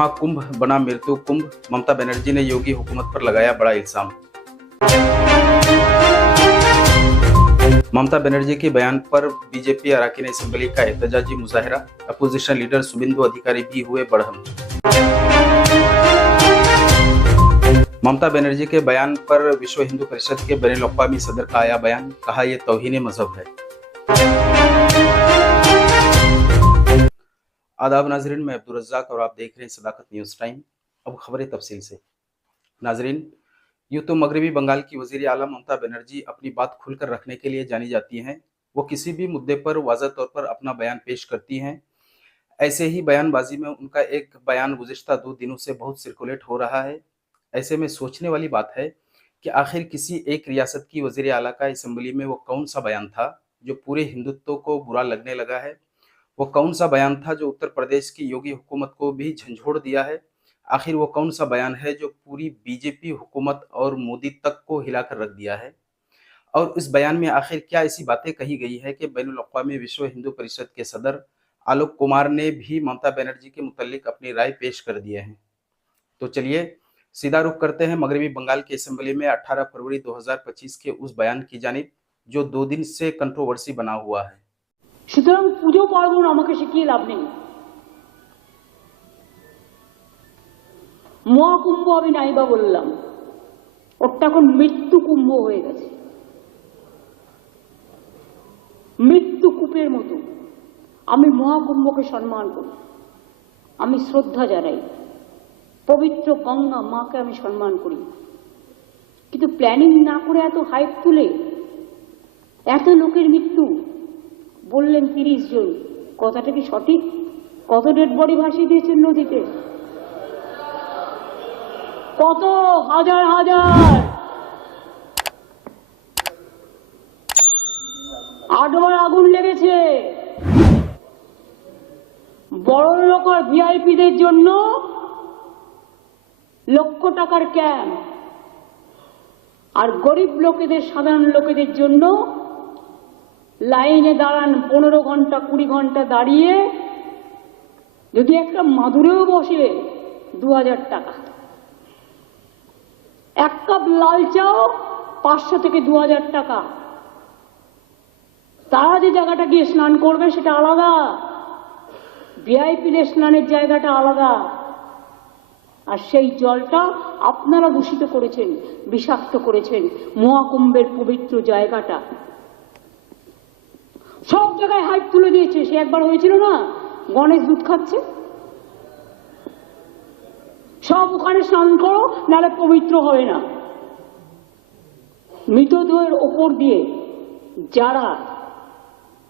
महाकुंभ बना मृत्यु कुंभ, ममता बनर्जी ने योगी हुकूमत पर लगाया बड़ा इल्जाम। ममता बनर्जी के बयान पर बीजेपी अराकीन असेंबली का एहतजाजी मुजाहरा, अपोजिशन लीडर शुभेंदु अधिकारी भी हुए बरहम। ममता बनर्जी के बयान पर विश्व हिंदू परिषद के बैनुल-अक़वामी सदर का आया बयान, कहा यह तौहीन मजहब है। आदाब नाजरीन, मैं अब्दुल रज़्ज़ाक और आप देख रहे हैं सदाकत न्यूज़ टाइम। अब खबरें तफसील से। नाजरीन, यूँ तो मगरबी बंगाल की वज़ीर आला ममता बनर्जी अपनी बात खुलकर रखने के लिए जानी जाती हैं। वो किसी भी मुद्दे पर वाज़ह तौर पर अपना बयान पेश करती हैं। ऐसे ही बयानबाजी में उनका एक बयान गुज़िश्ता 2 दिनों से बहुत सर्कुलेट हो रहा है। ऐसे में सोचने वाली बात है कि आखिर किसी एक रियासत की वज़ीर आला का असेंबली में वो कौन सा बयान था जो पूरे हिंदुत्व को बुरा लगने लगा है। वो कौन सा बयान था जो उत्तर प्रदेश की योगी हुकूमत को भी झंझोड़ दिया है। आखिर वो कौन सा बयान है जो पूरी बीजेपी हुकूमत और मोदी तक को हिलाकर रख दिया है। और इस बयान में आखिर क्या ऐसी बातें कही गई है कि बैनुल-अक़वामी विश्व हिंदू परिषद के सदर आलोक कुमार ने भी ममता बनर्जी के मुतल्लिक अपनी राय पेश कर दिए हैं। तो चलिए सीधा रुख करते हैं मगरबी बंगाल की असेंबली में 18 फरवरी 2025 के उस बयान की जानिब जो 2 दिन से कंट्रोवर्सी बना हुआ है। সুতরাং পুজো পার্বণ আমাকে শিখিয়ে লাভ নেই। মহাকুম্ভ আমি নাইবা বললাম, ওটা এখন মৃত্যু কুম্ভ হয়ে গেছে, মৃত্যু কূপের মতো। আমি মহাকুম্ভকে সম্মান করি, আমি শ্রদ্ধা জানাই, পবিত্র গঙ্গা মাকে আমি সম্মান করি, কিন্তু প্ল্যানিং না করে এত হাইপ তুলে এত লোকের মৃত্যু বললেন 30 জন, কথাটা কি সঠিক? কত ডেড বডি ভাসিয়ে দিয়েছেন নদীতে, কত হাজার হাজার, 8 বার আগুন লেগেছে। বড় লোক আর ভিআইপিদের জন্য লক্ষ টাকার ক্যাম্প, আর গরিব লোকেদের সাধারণ লোকেদের জন্য লাইনে দাঁড়ান 15 ঘন্টা 20 ঘন্টা দাঁড়িয়ে, যদি একটা মাদুরেও বসে 2000 টাকা, এক কাপ লাল চাও 500 থেকে 2000 টাকা। তারা যে জায়গাটা গিয়ে স্নান করবে সেটা আলাদা, ভিআইপিদের স্নানের জায়গাটা আলাদা। আর সেই জলটা আপনারা দূষিত করেছেন, বিষাক্ত করেছেন মহাকুম্ভের পবিত্র জায়গাটা। সব জায়গায় হাইপ তুলে দিয়েছে। সে একবার হয়েছিল না, গণেশ দুধ খাচ্ছে, সব ওখানে স্নান করো নাহলে পবিত্র হবে না। মৃতদেহের ওপর দিয়ে যারা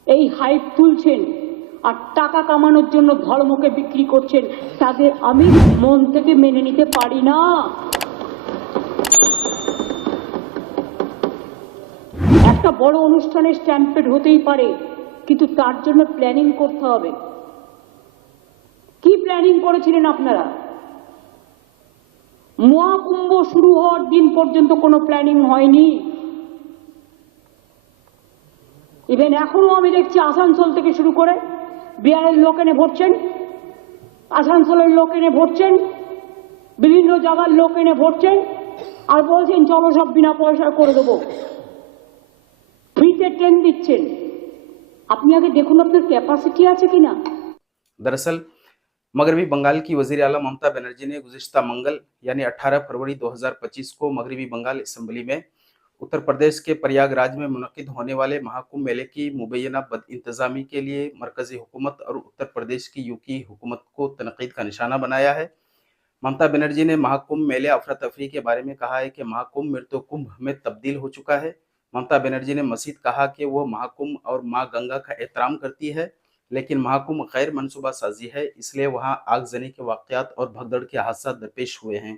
এই হাইপ তুলছেন আর টাকা কামানোর জন্য ধর্মকে বিক্রি করছেন, তাদের আমি মন থেকে মেনে নিতে পারি না। একটা বড় অনুষ্ঠানের স্ট্যাম্পেড হতেই পারে, কিন্তু তার জন্য প্ল্যানিং করতে হবে। কি প্ল্যানিং করেছিলেন আপনারা? মহাকুম্ভ শুরু হওয়ার দিন পর্যন্ত কোনো প্ল্যানিং হয়নি। ইভেন এখনো আমি দেখছি আসানসোল থেকে শুরু করে বিহারের লোক এনে ভরছেন, আসানসোলের লোক এনে ভরছেন, বিভিন্ন জায়গার লোক এনে ভরছেন, আর বলছেন চলো সব বিনা পয়সায় করে দেবো, ফ্রিতে ট্রেন দিচ্ছেন। আপনি আগে দেখুন আপনার ক্যাপাসিটি আছে কিনা। दरअसल मगरबी बंगाल की वज़ीर आला ममता बनर्जी ने गुज़िश्ता मंगल यानी 18 फरवरी 2025 को मगरबी बंगाल असेंबली में उत्तर प्रदेश के प्रयागराज में मुनक्किद होने वाले महाकुंभ मेले की मुबैना बदइंतज़ामी के लिए मरकज़ी हुकूमत और उत्तर प्रदेश की यूपी हुकूमत को तनक़ीद का निशाना बनाया है। ममता बनर्जी ने महाकुंभ मेले अफरा तफरी के बारे में कहा है कि महाकुंभ मृत्यु कुंभ में तब्दील हो चुका है। ममता बनर्जी ने मज़ीद कहा कि वो महाकुंभ और माँ गंगा का एहतराम करती है, लेकिन महाकुंभ गैर मनसूबा साजी है, इसलिए वहाँ आगजनी के वाक़यात और भगदड़ के हादसा दरपेश हुए हैं।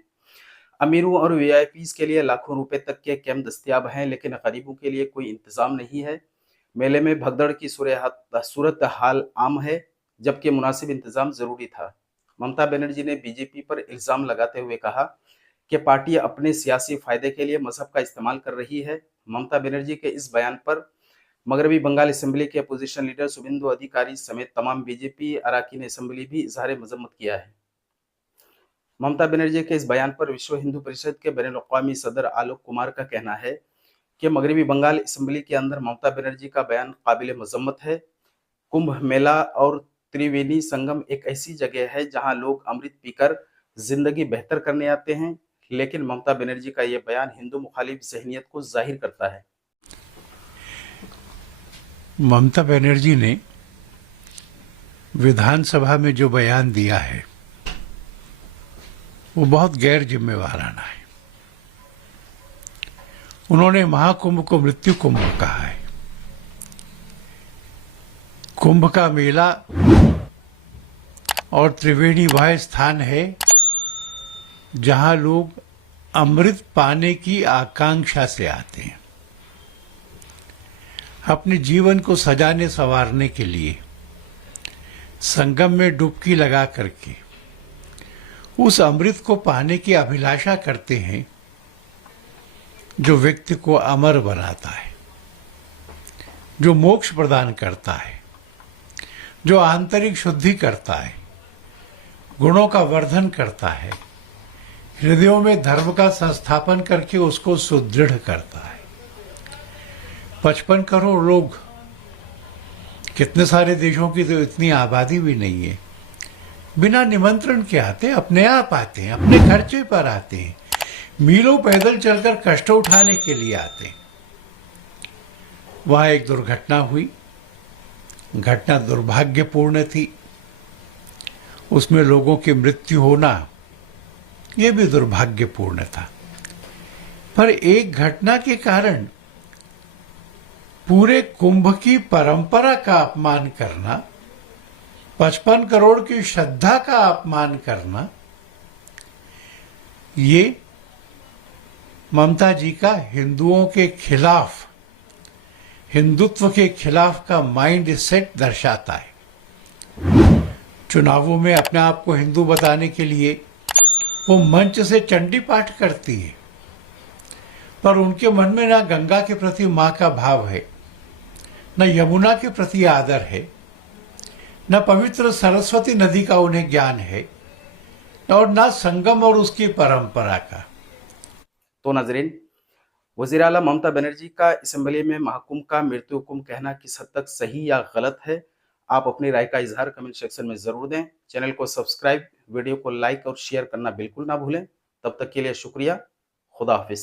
अमीरों और वीआईपीज़ के लिए लाखों रुपए तक के कैंप दस्तयाब हैं, लेकिन गरीबों के लिए कोई इंतज़ाम नहीं है। मेले में भगदड़ की सूरत हाल आम है, जबकि मुनासिब इंतज़ाम ज़रूरी था। ममता बनर्जी ने बीजेपी पर इल्ज़ाम लगाते हुए कहा कि पार्टी अपने सियासी फ़ायदे के लिए मज़हब का इस्तेमाल कर रही है। ममता बनर्जी के इस बयान पर मगरबी बंगाल असेंबली के अपोजिशन लीडर शुभेंदु अधिकारी समेत तमाम बीजेपी अराकीन असेंबली भी इजहार मजम्मत किया है। ममता बनर्जी के इस बयान पर विश्व हिंदू परिषद के बैनुल-अक़वामी सदर आलोक कुमार का कहना है कि मगरबी बंगाल असेंबली के अंदर ममता बनर्जी का बयान काबिल मजम्मत है। कुंभ मेला और त्रिवेणी संगम एक ऐसी जगह है जहां लोग अमृत पीकर जिंदगी बेहतर करने आते हैं, लेकिन ममता बनर्जी का यह बयान हिंदू मुखालिफ ज़हनियत को जाहिर करता है। ममता बनर्जी ने विधानसभा में जो बयान दिया है वो बहुत गैर जिम्मेवाराना है। उन्होंने महाकुंभ को मृत्यु कुंभ कहा है। कुंभ का मेला और त्रिवेणी वह स्थान है जहां लोग अमृत पाने की आकांक्षा से आते हैं, अपने जीवन को सजाने संवारने के लिए संगम में डुबकी लगा करके उस अमृत को पाने की अभिलाषा करते हैं जो व्यक्ति को अमर बनाता है, जो मोक्ष प्रदान करता है, जो आंतरिक शुद्धि करता है, गुणों का वर्धन करता है, हृदयों में धर्म का संस्थापन करके उसको सुदृढ़ करता है। 55 करोड़ लोग, कितने सारे देशों की तो इतनी आबादी भी नहीं है, बिना निमंत्रण के आते, अपने आप आते हैं, अपने खर्चे पर आते हैं, मीलों पैदल चलकर कष्ट उठाने के लिए आते हैं। वहां एक दुर्घटना हुई, घटना दुर्भाग्यपूर्ण थी, उसमें लोगों की मृत्यु होना यह भी दुर्भाग्यपूर्ण था। पर एक घटना के कारण पूरे कुंभ की परंपरा का अपमान करना, 55 करोड़ की श्रद्धा का अपमान करना, ये ममता जी का हिंदुओं के खिलाफ, हिंदुत्व के खिलाफ का माइंड सेट दर्शाता है। चुनावों में अपने आप को हिंदू बताने के लिए वो मंच से चंडी पाठ करती है, पर उनके मन में ना गंगा के प्रति मां का भाव है, न यमुना के प्रति आदर है, न पवित्र सरस्वती नदी का उन्हें ज्ञान है, और न संगम और उसकी परंपरा का। तो नाजरीन, वज़ीर आला ममता बनर्जी का असेंबली में महाकुंभ का मृत्यु कुंभ कहना किस हद तक सही या गलत है, आप अपनी राय का इजहार कमेंट सेक्शन में जरूर दें। चैनल को सब्सक्राइब, वीडियो को लाइक और शेयर करना बिल्कुल ना भूलें। तब तक के लिए शुक्रिया। खुदा हाफिज।